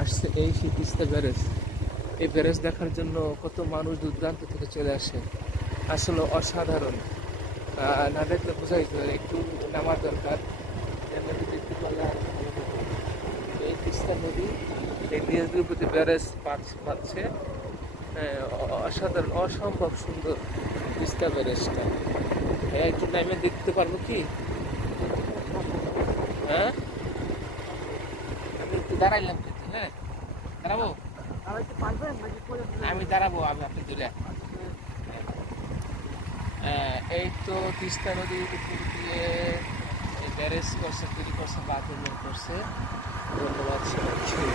আসছে এই সেই তিস্তা ব্যারেজ। এই ব্যারেজ দেখার জন্য কত মানুষ দূর দূরান্ত থেকে চলে আসে। আসলে অসাধারণ। না দেখলে বোঝাই তো, একটু নামার দরকার। এই নদী দেখতে পারলে আরো ভালো হতো। এই তিস্তা নদী এই নীলগিরি ব্যারেজ পাচ্ছে। অসাধারণ, অসম্ভব সুন্দর তিস্তা ব্যারেজটা। হ্যাঁ, একটু নামে দেখতে পারবো কি? হ্যাঁ, আমি একটু দাঁড়াইলাম কিন্তু। হ্যাঁ, দাঁড়াবো। আমি দাঁড়াবো, আমি আপনি দূরে। এই তো তিস্তা নদীর উপর দিয়ে এই ব্যারেজ করছে, তৈরি করছে, বাঁধ নির্মাণ করছে। ধন্যবাদ সবাইকে।